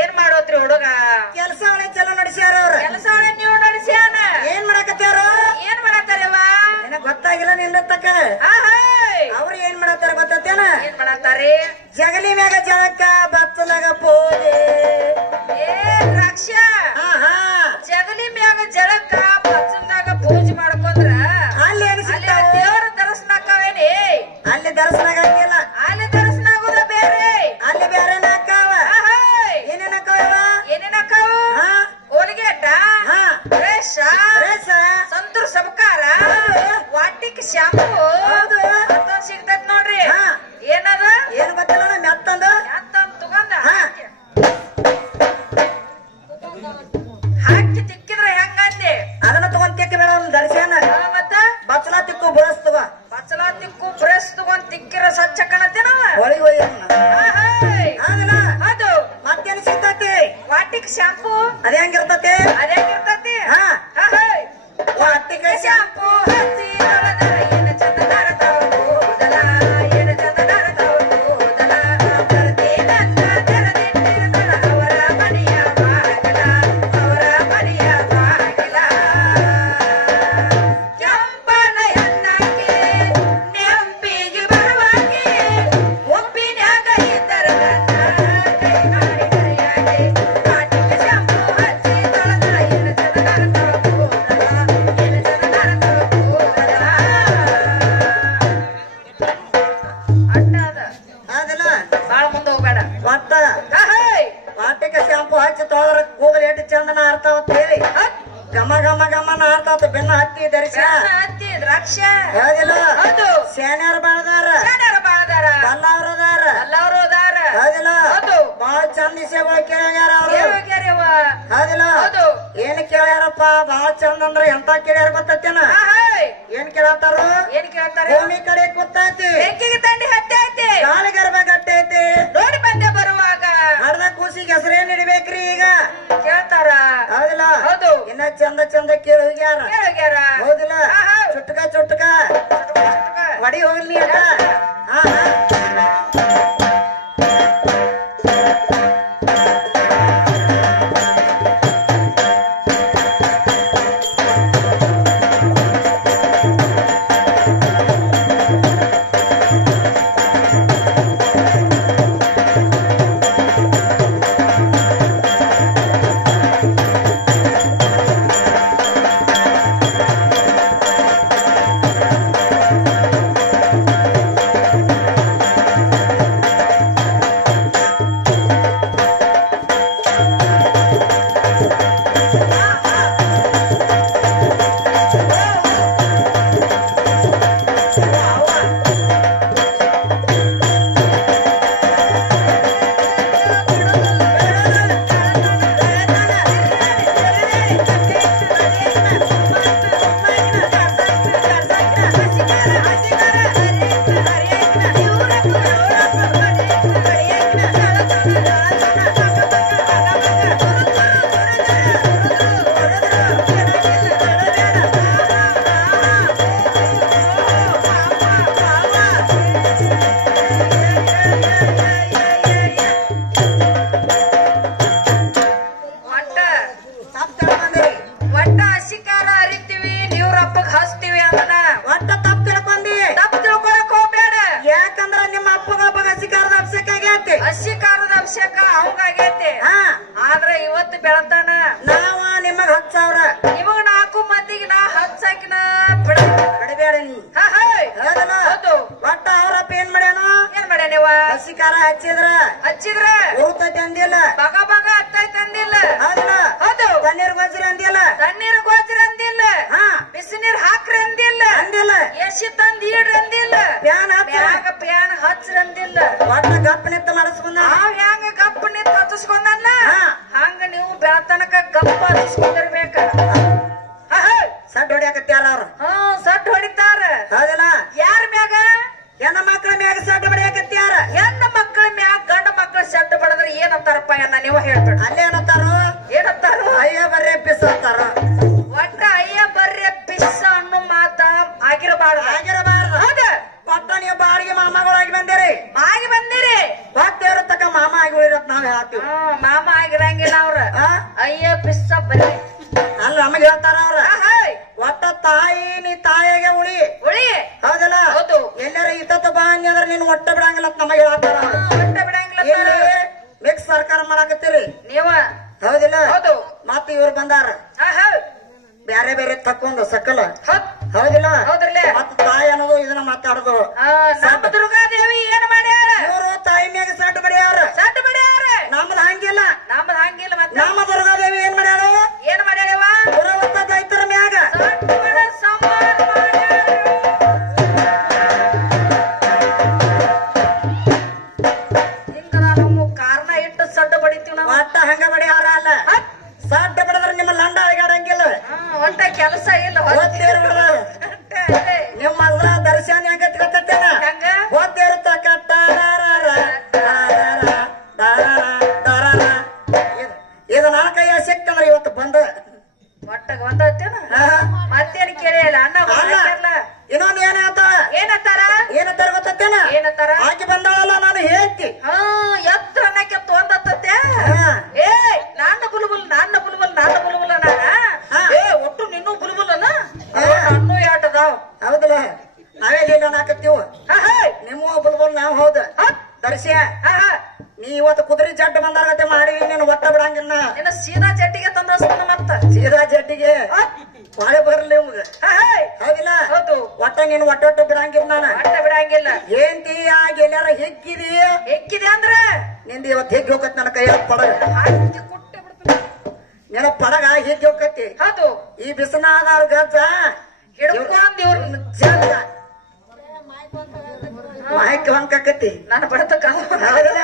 ಏನ್ ಮಾಡೋತ್ರಿ ಹುಡುಗ? ಕೆಲಸ ಒಳ್ಳೆ ಚಲೋ ನಡೆಸ್ಯಾರ ಅವ್ರ. ಕೆಲಸ ನೀವು ನಡೆಸ್ಯಾನ. ಏನ್ ಮಾಡಕತ್ತಾರ? ಏನ್ ಮಾಡತ್ತಾರವ? ನಿನಗ್ ಗೊತ್ತಾಗಿಲ್ಲ ನಿಂದತ್ತಕ್ಕ. ಅವ್ರು ಏನ್ ಮಾಡತ್ತಾರ ಗೊತ್ತೇನ? ಏನ್ ಮಾಡತ್ತಾರಿ? ಜಗಲಿ ಮ್ಯಾಗ ಜಳಕ ಬತ್ತಲಾಗ ಪೂಜೆ. ಏ ದ್ರಾಕ್ಷ, ಜಗಲಿ ಮ್ಯಾಗ ಜಳಕ ಬಚ್ಚಲ್ದಾಗ ಪೂಜೆ ಮಾಡ್ಕೊಂಡ್ರ ಅಲ್ಲಿ ಅಲ್ಲಿ ದೇವರ ದರ್ಶನ ಆಕ್ಕವೇನಿ? ಅಲ್ಲಿ ದರ್ಶನ ಆಗಂಗಿಲ್ಲ. ಅಲ್ಲಿ ದರ್ಶನ ಆಗುದ ಬೇರೆ, ಅಲ್ಲಿ ಬೇರೆ ನಾಕಾವ. ಏನೇನ್ ಹಾಕವ? ಏನೇನ್ ಆಕ್ಕವು? ಕೋಲ್ಗೇಟ, ಬ್ರಷ್, ಸಂತೂರ್ ಸಬಕಾರ, ವಾಟಿಕ್ ಶಾಂಪು ಸಿಗ್ತೈತ್ ನೋಡ್ರಿ. ಏನದ? ಏನ್ ಗೊತ್ತಿಲ್ಲ ಮೆತ್ತಂದ ತಗೊಂಡ ಹಾಕಿ ತಿಕ್ಕಿದ್ರೆ ಹೆಂಗಂದೆ? ಅದನ್ನ ತಗೊಂಡ್ ತಿಕ್ಕ ಬೇಡ ದರ್ಶನ. ಮತ್ತ ಬಚ್ಚಲ ತಿಕ್ಕು ಬರಸ್ ತಗೋ. ಬಚ್ಚಲ ತಿಕ್ಕು ಬ್ರಷ್ ತಗೊಂಡ್ ತಿಕ್ಕಿರ ಸ್ವಚ್ಛ ಕಾಣತ್ತೇನವ? ಹೊಳಿ ಹೋಯ್ ಅದು ಮತ್ತೇನ್ ಸಿಗ್ತತಿ? ವಾಟಿಕ್ ಶಾಂಪು. ಅದ ಹೆಂಗಿರ್ತತಿ? ಅದೇಗಿರ್ತತಿ? ವಾಟಿಕ ಶಾಂಪು ಹಚ್ಚಿ ತೊಳೆದರೆ ಏನು ಚಂದ ನಾರತಾವು ಕೂದಲ, ಏನು ಚಂದ ನಾರತಾವು ಕೂದಲ. ಬರ್ತೀನಂತ ತೆರೆದಿಟ್ಟಿರ್ತಾಳ ಅವರ ಮನೆಯ ಬಾಗಿಲ, ಅವರ ಮನೆಯ ಬಾಗಿಲ. ಕೆಂಪನ ಹೆಣ್ಣಾಗಿ ನೆಂಪಿಗೆ ಬರುವಾಗೆ, ಉಪ್ಪಿನ್ಯಾಗ ಇದ್ದರ ನನ್ನ ಕೈ ಮಾಡಿ ಕೈಯಾಗೆ. ವಾಟಿಕ ಶಾಂಪು ಹಚ್ಚಿ ತೊಳೆದರೆ ಏನು ಚಂದ ನಾರತಾವು ಕೂದಲ, ಏನು ಚಂದ ನಾರತಾವು ಕೂದಲ. ಅಡ್ಡ ಅದ, ಅದಲ್ಲ ಬಾಳ ಮುಂದೆ ಹೋಗ್ಬೇಡ. ಮತ್ತ ಆಹೈ! ವಾಟಿಕ ಶಾಂಪು ಹಚ್ಚಿ ತೊಳೆದ್ರ ಕೂದಲು ಎಷ್ಟು ಚಂದನ ಆರ್ತಾವ ಅಂತ ಹೇಳಿ ಘಮ ಘಮ ಘಮನ ಆರ್ತಾವ. ಬೆನ್ನ ಹತ್ತಿ ಧರಿಸ ಹತ್ತಿ ದ್ರಾಕ್ಷ ಹೌದಿಲ್ಲ? ಹೌದು. ಸೇನ್ಯಾರ ಬಾಳದಾರ, ಶಾಣ್ಯಾರ ಬಾಳದಾರ, ಕಲ್ಲವ್ರದಾರ ಎಲ್ಲವರು ಅದಾರ. ಹೌದಿಲ್ಲ? ಹೌದು. ಬಾಳ ಚಂದ ವಿಷಯಗಳು ಕೇಳ್ಯಾರ ಅವ್ರು. ಕೇಳ್ಬೇಕ್ಯಾರವ್ವ. ಹೌದಿಲ್ಲ? ಹೌದು. ಏನ್ ಕೇಳ್ಯಾರಪ್ಪ ಬಾಳ ಚಂದ ಅಂದ್ರ ಎಂತ ಕೇಳ್ಯಾರ ಗೊತ್ತೇನ? ಆಹೈ! ಏನ್ ಕೇಳತ್ತಾರು? ಏನ್ ಕೇಳ್ತಾರೆ? ಭೂಮಿ ಕಡೆ ಕೂತೈತಿ, ಬೆಂಕಿಗೆ ತಂಡಿ ಹತ್ತಿ ಐತಿ, ಗಾಳಿ ಗರ್ಭ ಗಟ್ಟೈತಿ, ನೋಡಿ ಬಂದೆ ಬರುವಾಗ ಹಡ್ದ ಕೂಸಿಗೆ ಹೆಸರೇನ್ ಇಡ್ಬೇಕ್ರಿ ಈಗ? ಕೇಳ್ತಾರ. ಹೌದಿಲ್ಲ? ಹೌದು. ಇನ್ನ ಚಂದ ಚಂದ ಕೇಳಿ ಹೋಗ್ಯಾರ. ಕೇಳ್ಯಾರ. ಹೌದಿಲ್ಲ? ಆಹಾ. ಚುಟ್ಕ ಚುಟ್ಕ ಹೊಡಿ ಹೋಗ್ಲಿ ಅಂತ. ಹಾ ಒಟ್ಟ ಹಸಿಕಾರ ಅರಿತೀವಿ, ನೀವ್ ರಪ್ಪಗ್ ಹಚ್ತೀವಿ ಅಂದನ. ಒಟ್ಟ ತಪ್ಪು ತಿಳ್ಕೊಂಡಿ. ತಪ್ಪು ತಿಳ್ಕೊಳಕ್ ಹೋಗ್ಬೇಡ. ಯಾಕಂದ್ರ ನಿಮ್ಮ ಅಪ್ಪಗ ಹಸಿಕಾರದ ಅಭಿಷೇಕ ಆಗೈತಿ. ಹಸಿಕಾರದ ಅಭಿಷೇಕ ಅವಂಗಾಗೈತಿ. ಆದ್ರ ಇವತ್ತು ಬೆಳತಾನ ನಾವ ನಿಮಗ್ 10,000 ನಿಮಗ್ 4 ಮಂದಿಗೆ ನಾ ಹಚ್ಚಾಕಿನ ಬಿಡಬೇಡ ನೀ. ಹೌದಲ್ಲ? ಹೌದು. ಒಟ್ಟ ಅವ್ರಪ್ಪ ಏನ್ ಮಾಡ್ಯಾನ? ಏನ್ ಮಾಡ್ಯಾನಿವ? ಹಸಿಕಾರ ಹಚ್ಚಿದ್ರ ಹೋಗ್ತೈತಿ ಅಂದಿಲ್ಲ, ಬಗ ಬಗ ಹತ್ತೈತಿ ಅಂದಿಲ್ಲ. ಹೌದಲ್ಲ? ಹೌದು. ತಣ್ಣೀರ್ ಗೊಜ್ರಿ ಅಂದಿಲ್ಲ, ತಣ್ಣೀರ್ ಗೋಚರ ಅಂದಿಲ್ಲ, ಬಿಸಿನೀರ್ ಹಾಕ್ರಿ ಅಂದಿಲ್ಲ, ಅಂದಿಲ್ಲ, ಎಸಿ ತಂದ್ ಈಡ್ರಿ ಅಂದಿಲ್ಲ, ಪ್ಯಾನ್ ಪ್ಯಾನ್ ಹಚ್ರಿ ಅಂದಿಲ್ಲ. ಒಟ್ಟ ಗಪ್ಪ ನಿತ್ತ ಮಾಡಿಸ್ಕೊಂಡ. ನಾವ್ ಹೆಂಗ ಗಪ್ಪ ನಿಂತ ಹಚ್ಚಿಸ್ಕೊಂಡಲ್ಲ ಹಂಗ ನೀವು ಬೆಳತನಕ ಗಪ್ಪ ಹಚ್ಚಿಸ್ಕೊಂಡಿರ್ಬೇಕ. ಸಡ್ ಹೊಡಿಯಾಕತ್ಯಾರ ಅವ್ರು. ಸಡ್ ಹೊಡಿತಾರ. ಹೌದಲ್ಲ? ಯಾರ ಮ್ಯಾಗ? ಹೆಣ್ಣ ಮಕ್ಕಳ ಮ್ಯಾಗ ಸಡ್ ಹೊಡಿಯಾಕತ್ಯಾರ. ಹೆಣ್ಣ ಮಕ್ಕಳ ಮ್ಯಾಗ ಗಂಡ ಮಕ್ಕಳ ಸಡ್ ಬಡದ್ರ ಏನಂತಾರಪ್ಪ ಅನ್ನ ನೀವ? ಆಗಿರಬಾರ್ದು. ಹೌದ ಒಟ್ಟ ನೀವು ಬಾಡಿಗೆ ಮಾಮಗಳಾಗಿ ಬಂದಿರಿ. ಆಗಿ ಬಂದಿರಿ. ಒಟ್ಟೇರು ತಕ್ಕ ಮಾಮ ಆಗಿ ಉಳಿರತ್ ನಾವ್ ಹೇಳ್ತೀವಿ. ಮಾಮ ಆಗಿರಂಗಿಲ್ಲ ಅವ್ರ. ಅಯ್ಯ ಪಿಸ್ಸ ಬರೀ ಅಲ್ಲ ನಮಗೆ ಹೇಳ್ತಾರ ಅವ್ರ. ಒಟ್ಟ ತಾಯಿ ನೀ ತಾಯಿಗೆ ಉಳಿ ಉಳಿ. ಹೌದಲ್ಲ? ಹೌದು. ಎಲ್ಲಾರ ಇತ್ತ ಬಾ ಅಂದ್ರೆ ನೀನು ಒಟ್ಟ ಬಿಡಂಗಿಲ್ಲ ನಮಗೆ ಹೇಳ್ತಾರ. ಒಟ್ಟ ಬಿಡಂಗಿಲ್ಲ. ಮಿಕ್ಸ್ ಸರ್ಕಾರ ಮಾಡಾಕತ್ತೀರಿ ನೀವ. ಹೌದಿಲ್ಲ? ಹೌದು. ಮತ್ತ ಇವ್ರು ಬಂದಾರ ಬ್ಯಾರೆ ಬೇರೆ ತಕ್ಕೊಂದು ಸಕಲ. ಹೌದಿಲ್ಲ? ಹೌದ್ರಲ್ಲ. ಮತ್ತ ತಾಯಿ ಅನ್ನೋದು ಇದನ್ನ ಮಾತಾಡೋದು. ನಮ್ಮ ದುರ್ಗಾದೇವಿ ಏನ್ ಮಾಡ್ಯಾರ? ಇವರು ತಾಯಿ ಮ್ಯಾಗ ಸಟ್ ಬಡಿಯಾರ. ಸಟ್ ಮಾಡ್ಯಾರ. ನಮ್ಮದು ಹಂಗಿಲ್ಲ. ನಮ್ಮದು ಹಂಗಿಲ್ಲ. ಮತ್ತೆ ನಮ್ಮ ದುರ್ಗಾದೇವಿ ಏನ್ ಮಾಡ್ಯಾಳ? ಏನ್ ಮಾಡ್ಯಾರವ? ಪುರವತ್ತ ದೈತರ ಮ್ಯಾಗ ಕಾರಣ ಇಟ್ಟು ಸಡ್ಡ ಬಡಿತೀವಿ ನಾವು. ಒಟ್ಟ ಹಂಗ ಬಡಿಯಾರ ಅಲ್ಲ. ಸಡ್ಡ ಬಡದ್ರ ನಿಮ್ಮ ಲಂಡ ಅಳಿಗಾಡಂಗಿಲ್ಲ. ಒಟ್ಟ ಕೆಲಸ ಇಲ್ಲ. ನಿಮ್ಮ ದರ್ಶನ ಹೆಂಗ ತಿಳ್ಕತ್ತೇನ? ಓದ್ತಿರುತ್ತ ಕಟ್ಟ ಇದು ನನ್ನ ಕೈಯ ಸಿಕ್ತಂದ್ರ ಇವತ್ತು ಬಂದ ಒಟ್ಟಗ ಒಂದೇನ ಮತ್ತೇನು ಕೇಳಿಲ್ಲ. ಅಣ್ಣ ಇನ್ನೊಂದು ಏನಂತ ಏನತ್ತಾರ? ಏನಂತಾರ ಗೊತ್ತೇನ? ಏನತ್ತಾರ? ಆಕೆ ಬಂದಾಳಲ್ಲ ನಾನು ಹೇಳ್ತಿ. ಎತ್ರ ಅನ್ನಕ್ಕೆ ತೋಂದತ್ತೆ. ಏ ನನ್ನ ಬುಲ್ಬುಲ್ ನನ್ನ ಬುಲ್ಬುಲ್ ನನ್ನ ಬುಲ್ಬುಲ್ ನಾನ. ಏ ಒಟ್ಟು ನಿನ್ನೂ ಬುಲ್ಬುಲ್ ಅನ್ನೂ ಯಾಟದಾವ್. ಹೌದಲ್ಲ? ನಾವೇ ಲೀಲ ಹಾಕತ್ತೀವ. ನಿಮ್ಮ ಬುಲ್ಬುಲ್ ನಾವ್ ಹೌದ. ದರ್ಶ್ಯ ನೀ ಇವತ್ತು ಕುದುರೆ ಜಡ್ಡ ಬಂದಾರಗತ್ತೆ ಮಾಡಿ ನೀನು ಒಟ್ಟ ಬಿಡಂಗಿಲ್ಲ. ಇನ್ನು ಸೀದಾ ಜಡ್ಡಿಗೆ ತಂದಸ್ತಾನ. ಮತ್ತ ಸೀದಾ ಜಡ್ಡಿಗೆ ಬಾಳೆ ಬರ್ಲಿ ನಿಮ್ಗ. ಹೌದಿಲ್ಲ? ಹೌದು. ಒಟ್ಟ ನೀನು ಒಟ್ಟ ಬಿಡಂಗಿಲ್ಲ. ನಾನು ಒಟ್ಟ ಬಿಡಂಗಿಲ್ಲ. ಏನ್ತಿ ಆಗಿ ಎಲ್ಲಾರ ಹೆಕ್ಕಿದಿ ಹೆಕ್ಕಿದೆ ಅಂದ್ರ ನಿಂದ ಇವತ್ತು ಹೆಗ್ಗಿ ಹೋಗತ್ ನನ್ನ ಕೈಯ ಪಡಗ. ಕುಟ್ಟೆ ಬಿಡ್ತೀನಿ. ನಿನ್ನ ಪಡಗ ಹೆಗ್ಗಿ ಹೋಗತಿ. ಹೌದು. ಈ ಬಿಸಿನಾದವ್ರ ಗಜ್ಜ ಹಿಡ್ಕೊಂಡ್ ಇವ್ರ ಮಾಹಿತಿ ಹೊಂಕತಿ. ನಾನು ಬಡತಕ್ಕ. ಹೌದಿಲ್ಲ?